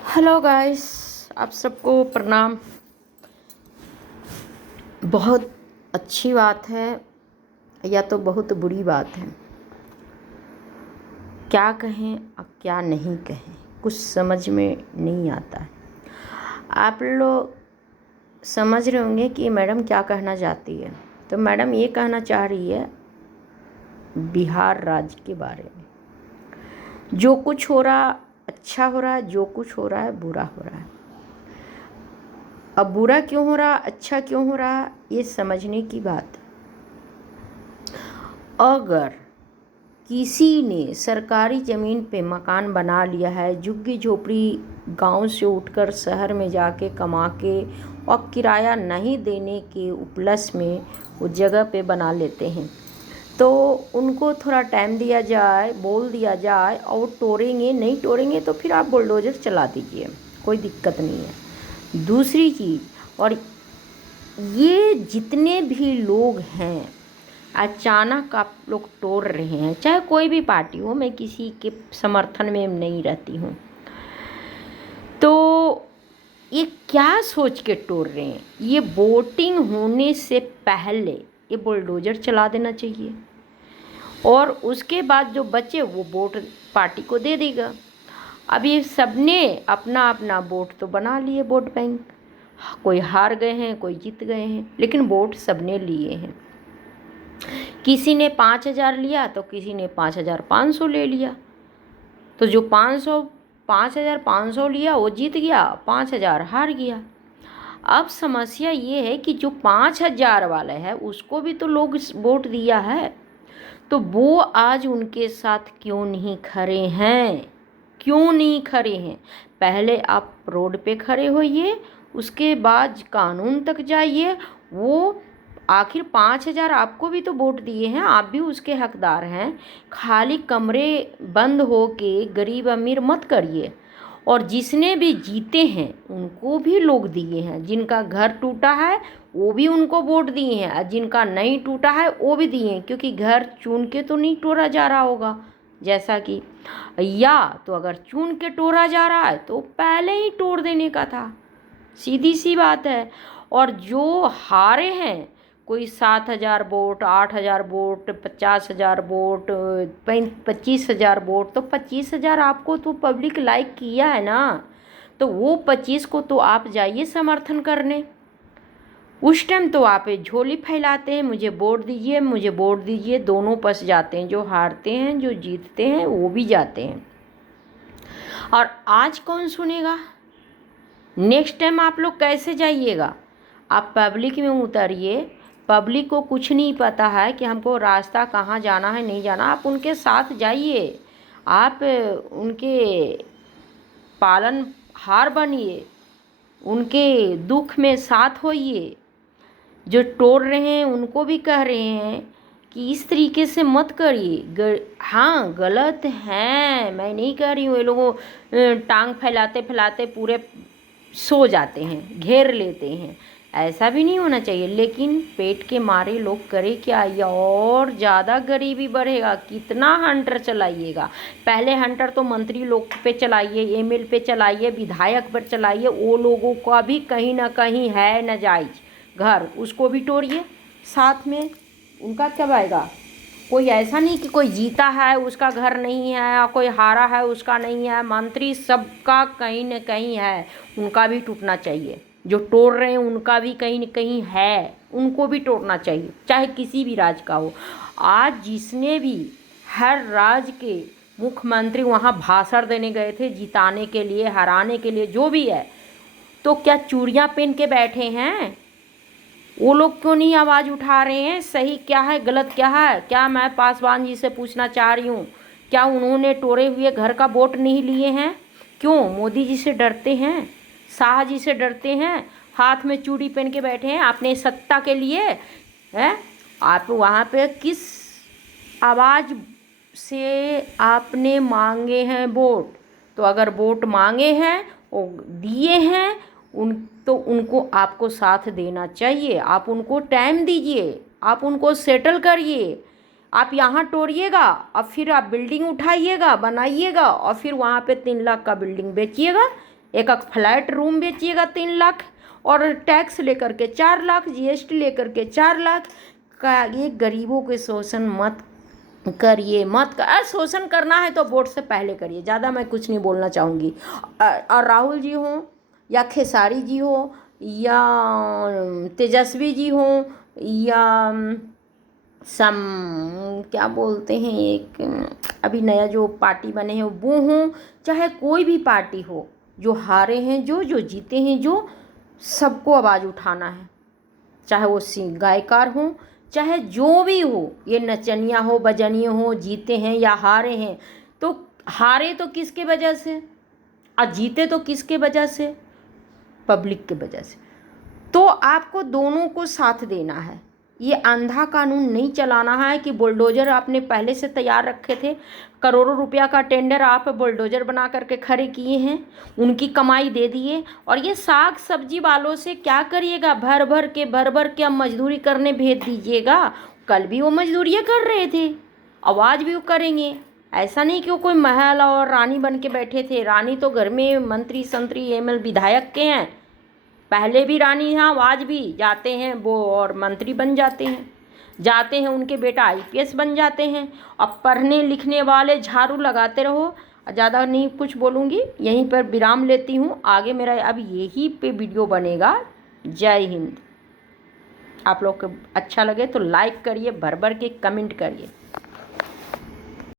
Hello guys, आप सबको प्रणाम। बहुत अच्छी बात है या तो बहुत बुरी बात है, क्या कहें और क्या नहीं कहें, कुछ समझ में नहीं आता है। आप लोग समझ रहे होंगे कि मैडम क्या कहना चाहती है। तो मैडम ये कहना चाह रही है बिहार राज्य के बारे में। जो कुछ हो रहा अच्छा हो रहा है, जो कुछ हो रहा है बुरा हो रहा है। अब बुरा क्यों हो रहा, अच्छा क्यों हो रहा, ये समझने की बात है। अगर किसी ने सरकारी ज़मीन पे मकान बना लिया है, झुग्गी झोपड़ी गांव से उठकर शहर में जाके कमा के और किराया नहीं देने के उपलक्ष्य में उस जगह पे बना लेते हैं, तो उनको थोड़ा टाइम दिया जाए, बोल दिया जाए, और तोड़ेंगे नहीं तोड़ेंगे तो फिर आप बुलडोज़र चला दीजिए, कोई दिक्कत नहीं है। दूसरी चीज़, और ये जितने भी लोग हैं अचानक आप लोग तोड़ रहे हैं, चाहे कोई भी पार्टी हो, मैं किसी के समर्थन में नहीं रहती हूँ, तो ये क्या सोच के तोड़ रहे हैं। ये वोटिंग होने से पहले ये बुलडोज़र चला देना चाहिए और उसके बाद जो बचे वो वोट पार्टी को दे देगा। अब ये सबने अपना अपना वोट तो बना लिए, वोट बैंक, कोई हार गए हैं, कोई जीत गए हैं, लेकिन वोट सबने लिए हैं। किसी ने 5,000 लिया तो किसी ने 5,500 ले लिया, तो जो 5,500 लिया वो जीत गया, 5,000 हार गया। अब समस्या ये है कि जो 5,000 वाला है उसको भी तो लोग वोट दिया है, तो वो आज उनके साथ क्यों नहीं खड़े हैं, क्यों नहीं खड़े हैं। पहले आप रोड पे खड़े होइए, उसके बाद कानून तक जाइए। वो आखिर 5,000 आपको भी तो वोट दिए हैं, आप भी उसके हकदार हैं। खाली कमरे बंद हो के गरीब अमीर मत करिए। और जिसने भी जीते हैं उनको भी लोग दिए हैं, जिनका घर टूटा है वो भी उनको वोट दिए हैं, और जिनका नहीं टूटा है वो भी दिए हैं, क्योंकि घर चुन के तो नहीं तोड़ा जा रहा होगा। जैसा कि या तो अगर चुन के तोड़ा जा रहा है तो पहले ही तोड़ देने का था, सीधी सी बात है। और जो हारे हैं, कोई 7,000 वोट, 8,000 वोट, 50,000 वोट, 25,000 वोट, तो 25,000 आपको तो पब्लिक लाइक किया है ना, तो वो 25 को तो आप जाइए समर्थन करने। उस टाइम तो आप झोली फैलाते हैं, मुझे वोट दीजिए, मुझे वोट दीजिए, दोनों पस जाते हैं, जो हारते हैं जो जीतते हैं वो भी जाते हैं। और आज कौन सुनेगा। नेक्स्ट टाइम आप लोग कैसे जाइएगा। आप पब्लिक में उतरिए, पब्लिक को कुछ नहीं पता है कि हमको रास्ता कहाँ जाना है नहीं जाना, आप उनके साथ जाइए, आप उनके पालन हार बनिए, उनके दुख में साथ होइए। जो तोड़ रहे हैं उनको भी कह रहे हैं कि इस तरीके से मत करिए। हाँ गलत है, मैं नहीं कह रही हूँ। ये लोगों टांग फैलाते फैलाते पूरे सो जाते हैं, घेर लेते हैं, ऐसा भी नहीं होना चाहिए। लेकिन पेट के मारे लोग करे क्या, या और ज़्यादा गरीबी बढ़ेगा। कितना हंटर चलाइएगा। पहले हंटर तो मंत्री लोग पे चलाइए, एमएल पे चलाइए, विधायक पर चलाइए, वो लोगों का भी कहीं ना कहीं है नाजायज घर, उसको भी तोड़िए साथ में। उनका क्या आएगा। कोई ऐसा नहीं कि कोई जीता है उसका घर नहीं है और कोई हारा है उसका नहीं है, मंत्री सबका कहीं न कहीं है, उनका भी टूटना चाहिए। जो तोड़ रहे हैं उनका भी कहीं न कहीं है, उनको भी तोड़ना चाहिए, चाहे किसी भी राज्य का हो। आज जिसने भी हर राज्य के मुख्यमंत्री वहाँ भाषण देने गए थे, जिताने के लिए, हराने के लिए, जो भी है, तो क्या चूड़ियाँ पहन के बैठे हैं। वो लोग क्यों नहीं आवाज़ उठा रहे हैं, सही क्या है गलत क्या है। क्या मैं पासवान जी से पूछना चाह रही हूँ, क्या उन्होंने तोड़े हुए घर का वोट नहीं लिए हैं। क्यों मोदी जी से डरते हैं, शाह जी से डरते हैं, हाथ में चूड़ी पहन के बैठे हैं अपने सत्ता के लिए हैं। आप वहाँ पे किस आवाज़ से आपने मांगे हैं वोट। तो अगर वोट मांगे हैं और दिए हैं उन, तो उनको आपको साथ देना चाहिए। आप उनको टाइम दीजिए, आप उनको सेटल करिए। आप यहाँ तोड़िएगा और फिर आप बिल्डिंग उठाइएगा, बनाइएगा, और फिर वहाँ पे 3 लाख का बिल्डिंग बेचिएगा, एक फ्लैट रूम बेचिएगा 3 लाख, और टैक्स लेकर के 4 लाख, जीएसटी लेकर के 4 लाख का। ये गरीबों के शोषण मत करिए, मत कर। शोषण करना है तो वोट से पहले करिए, ज़्यादा मैं कुछ नहीं बोलना चाहूँगी। और राहुल जी हों या खेसारी जी हो या तेजस्वी जी हो या सम क्या बोलते हैं एक अभी नया जो पार्टी बने हैं वो हों, चाहे कोई भी पार्टी हो, जो हारे हैं, जो जो जीते हैं, जो सबको आवाज़ उठाना है। चाहे वो गायकार हो, चाहे जो भी हो, ये नचनिया हो, बजनिया हो, जीते हैं या हारे हैं, तो हारे तो किसके वजह से और जीते तो किसके वजह से? पब्लिक के वजह से। तो आपको दोनों को साथ देना है। ये अंधा कानून नहीं चलाना है कि बुलडोजर आपने पहले से तैयार रखे थे, करोड़ों रुपया का टेंडर आप बुलडोजर बना करके खड़े किए हैं, उनकी कमाई दे दिए। और ये साग सब्जी वालों से क्या करिएगा? भर भर के अब मजदूरी करने भेज दीजिएगा। कल भी वो मजदूरियाँ कर रहे थे, आवाज़ भी वो करेंगे। ऐसा नहीं कि वो कोई महल और रानी बन के बैठे थे। रानी तो घर में मंत्री संतरी एमएल विधायक के हैं, पहले भी रानी हैं, आज भी जाते हैं वो और मंत्री बन जाते हैं, जाते हैं उनके बेटा आईपीएस बन जाते हैं। अब पढ़ने लिखने वाले झाड़ू लगाते रहो। ज़्यादा नहीं कुछ बोलूँगी, यहीं पर विराम लेती हूँ। आगे मेरा अब यही पे वीडियो बनेगा। जय हिंद। आप लोग को अच्छा लगे तो लाइक करिए, भर भर के कमेंट करिए।